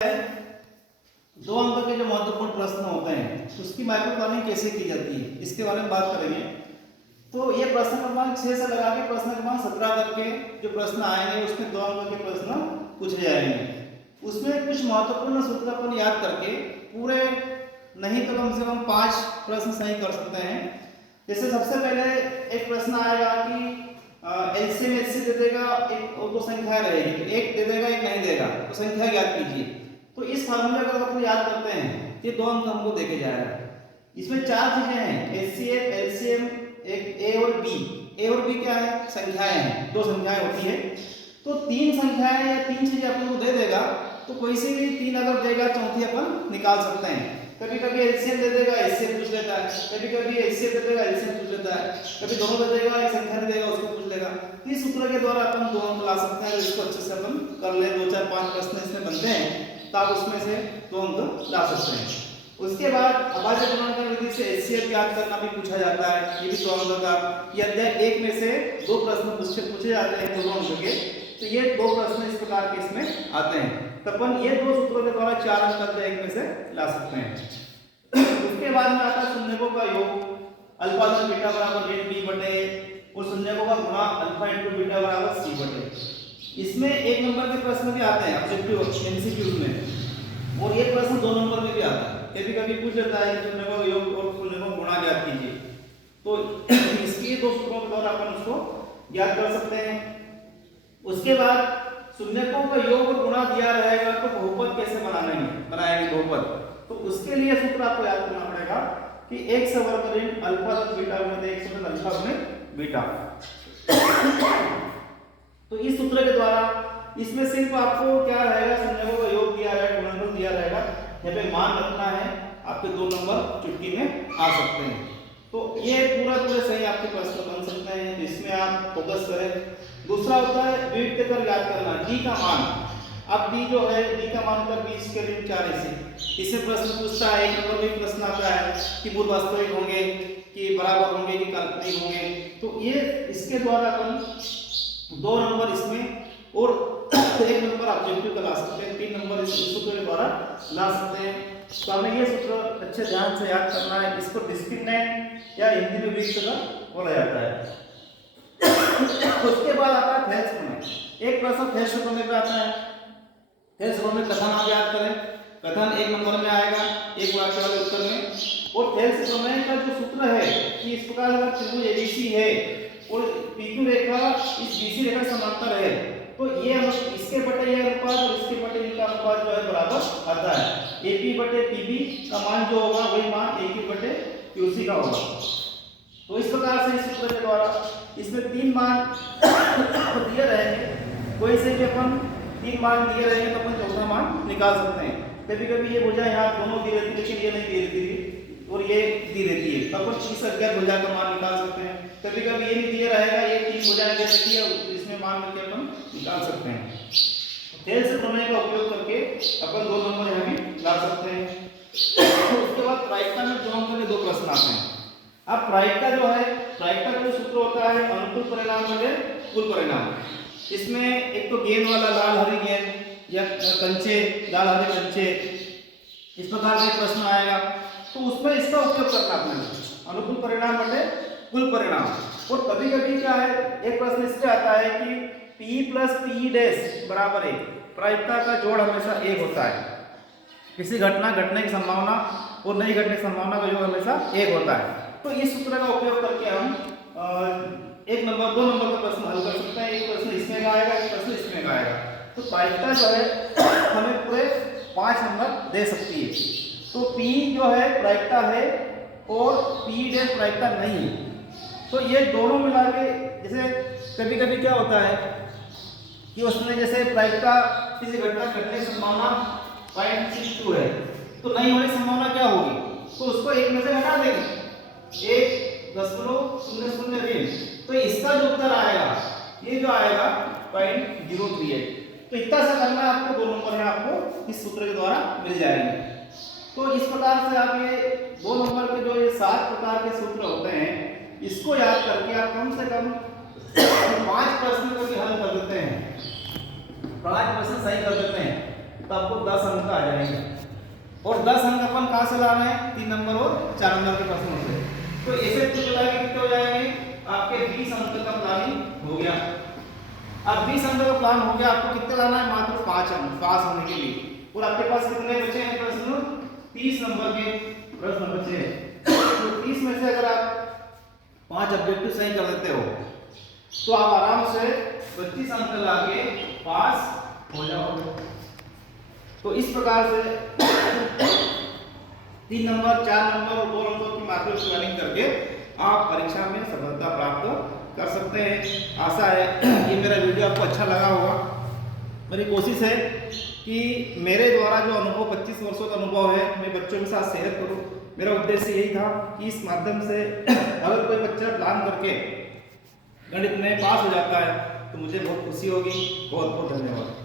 दो अंक के जो महत्वपूर्ण प्रश्न होते हैं उसकी माइक्रो प्लानिंग कैसे की जाती है इसके बारे में बात करेंगे। तो ये प्रश्न क्रमांक 6 से लगा के प्रश्न क्रमांक 17 तक के जो प्रश्न आएंगे उसमें दो अंक के प्रश्न पूछे जाएंगे। उसमें कुछ महत्वपूर्ण सूत्र अपन याद करके पूरे नहीं तो कम से कम 5 प्रश्न सही कर सकते हैं। जैसे सबसे पहले एक प्रश्न आएगा कि एलसीएम एचसीएफ दे देगा, एक और दो संख्या रहेगी, एक दे देगा एक नहीं देगा, तो संख्या ज्ञात कीजिए। तो इस फार्मूले को अगर याद करते हैं ये दो अंक हमको देके जाएगा। इसमें चार चीजें हैं, एचसीएफ एलसीएम, एक ए और बी। ए और बी क्या है? संख्याएं हैं, दो संख्याएं होती है। तो तीन संख्याएं या तीन चीजें अपन को दे देगा तो कोई से भी तीन अगर देगा चौथी अपन निकाल सकते हैं। कभी कभी एलसीएम दे देगा एचसीएफ पूछ लेता है, कभी कभी एचसीएफ दे देगा एलसीएम पूछ लेता है, कभी दोनों दे देगा एक संख्या नहीं देगा उसको पूछ लेगा। इस सूत्र के द्वारा अपन दो अंक ला सकते हैं। इसको अच्छे से अपन कर ले, 2 4 5 प्रश्न इसमें बनते हैं तो आप उसमें से दो अंक ला सकते हैं। उसके बाद अभाज्य गुणनखंड विधि से एचसीएफ याद करना भी पूछा जाता है, ये भी दो अंक का। ये अध्याय 1 में से दो प्रश्न पूछे जाते हैं दो अंक के। तो ये दो प्रश्न इस प्रकार के इसमें आते हैं। तो अपन ये दो सूत्रों के द्वारा 4 अंक अध्याय 1 में से ला सकते हैं। उसके बाद में आता है शून्यकों का योग, अल्फा धन बीटा बराबर ऋण बी बटे और शून्यकों का गुणा अल्फा इंटू बीटा बराबर सी बटे। इसमें 1 नंबर के प्रश्न भी आते हैं ऑब्जेक्टिव एमसीक्यू में, और ये प्रश्न 2 नंबर में भी आता है। कभी कभी पूछ लेता है कि शून्यकों का योग और शून्यकों का गुणा ज्ञात कीजिए। तो इसकी दो सूत्रों के द्वारा अपन उसको ज्ञात कर सकते हैं। उसके बाद शून्यकों का योग और गुणा दिया रहेगा तो बहुपद कैसे बनाएंगे बहुपद। तो उसके लिए सूत्र आपको याद करना पड़ेगा कि x वर्ग ऋण अल्फा तक बीटा गुणित x वर्ग अल्फा गुणित बीटा। तो इस सूत्र के द्वारा इसमें सिर्फ आपको क्या रहेगा, शून्यकों का योग दिया रहेगा, गुणनफल दिया रहेगा, यहाँ पे मान रखना है, आपके 2 नंबर चुटकी में आ सकते हैं। तो ये पूरे सही आपके प्रश्न बन सकते हैं, इसमें आप फोकस करें। दूसरा होता है विविध कर याद करना, डी का मान। अब डी जो है, डी का मान कर 20 के ऋण 4 इससे प्रश्न पूछता है। 1 नंबर में प्रश्न आता है कि मूल वास्तविक होंगे कि बराबर होंगे कि काल्पनिक होंगे। तो ये इसके द्वारा अपन 2 नंबर इसमें और 1 नंबर ऑब्जेक्टिव का ला सकते हैं, 3 नंबर इस सूत्र के द्वारा ला सकते हैं। तो हमें ये सूत्र अच्छे ध्यान से याद करना है। इसको डिस्क्रिमिनेंट या हिंदी में विविध का बोला जाता है। उसके बाद आता है थेल्स प्रमेय। एक प्रश्न थेल्स प्रमेय पे आता है। थेल्स प्रमेय कथन आप याद करें, कथन 1 नंबर में आएगा एक वाक्य वाले उत्तर में। और थेल्स प्रमेय का जो सूत्र है कि इस प्रकार अगर त्रिभुज एबीसी है और पीक्यू रेखा इस बीसी रेखा समांतर है तो ये इसके बटे ये अनुपात और इसके बटे इनका अनुपात जो है बराबर आता है। एपी बटे पीबी का मान जो होगा वही मान एक्यू बटे क्यूसी का होगा। तो इस प्रकार से इस सूत्र के द्वारा इसमें 3 मान दिए रहेंगे, कोई से भी अपन 3 मान दिए रहेंगे तो अपन चौथा मान निकाल सकते हैं। कभी कभी ये भुजा यहाँ दोनों दी रहती है लेकिन ये नहीं दी रहती है और ये दी रहती है, तब अपन इस अज्ञात भुजा का मान निकाल सकते हैं। कभी कभी ये नहीं दिया रहेगा, ये 3 भुजाएं दे रहती है, इसमें मान करके अपन निकाल सकते हैं। थेल्स प्रमेय का उपयोग करके अपन 2 नंबर यहाँ भी ला सकते हैं। उसके बाद प्रायिकता में 2 अंक के 2 प्रश्न आते हैं। अब प्रायिकता जो है, प्रायिकता का जो सूत्र होता है अनुकूल परिणाम बटे कुल परिणाम। इसमें एक तो गेंद वाला लाल हरी गेंद या कंचे लाल हरे कंचे, इस प्रकार का प्रश्न आएगा तो उसमें इसका उपयोग करना अपने अनुकूल परिणाम बटे कुल परिणाम। और कभी कभी क्या है, एक प्रश्न इससे आता है कि p प्लस p डैश बराबर 1। प्रायिकता का जोड़ हमेशा 1 होता है। किसी घटना घटने की संभावना और नहीं घटने की संभावना का योग हमेशा 1 होता है। तो इस सूत्र का उपयोग करके हम 1 नंबर 2 नंबर का प्रश्न हल कर सकते हैं। एक प्रश्न इसमें का आएगा, एक प्रश्न इसमें का आएगा। तो प्रायिकता जो है हमें पूरे 5 नंबर दे सकती है। तो p जो है प्रायिकता है और p डैश प्रायिकता नहीं है। तो ये दोनों मिला के, जैसे कभी कभी क्या होता है कि उसमें जैसे प्रायिकता किसी घटना घटने की संभावना 0.62 है तो नहीं होने की संभावना क्या होगी, तो उसको 1 में से घटा देंगे, 1.00 तो इसका जो उत्तर आएगा ये जो आएगा 0.03 है। तो इतना सा करना है आपको, 2 नंबर है आपको इस सूत्र के द्वारा मिल जाएंगे। तो इस प्रकार से आप ये 2 नंबर के जो ये 7 प्रकार के सूत्र होते हैं इसको याद करके आप कम से कम 5 प्रश्न को भी हल कर देते हैं, 5 प्रश्न सही कर देते हैं। तो आपको 10 अंक आ जाएंगे। और 10 अंक अपन कहाँ से लाना है? 3 नंबर और 4 नंबर के प्रश्नों से। तो ऐसे कुल मिलाकर कितने हो जाएंगे? आपके 20 अंक का प्लानिंग हो गया। अब 20 अंक का प्लान हो गया, आपको कितने लाना है? मात्र 5 अंक पास होने के लिए। और आपके पास कितने बचे हैं प्रश्न? 30 नंबर के प्रश्न बचे हैं। तो 30 में से अगर आप 5 ऑब्जेक्टिव सही कर देते हो तो आप आराम से 25 अंक लाके पास हो जाओगे। तो इस प्रकार से 3 नंबर, 4 नंबर और 2 नंबर की मार्क्स प्लानिंग करके आप परीक्षा में सफलता प्राप्त कर सकते हैं। आशा है ये मेरा वीडियो आपको अच्छा लगा होगा। मेरी कोशिश है कि मेरे द्वारा जो अनुभव 25 वर्षों का अनुभव है मैं बच्चों के साथ शेयर करूं। मेरा उद्देश्य यही था कि इस माध्यम से अगर कोई बच्चा प्लान करके गणित में पास हो जाता है तो मुझे बहुत खुशी होगी। बहुत बहुत धन्यवाद।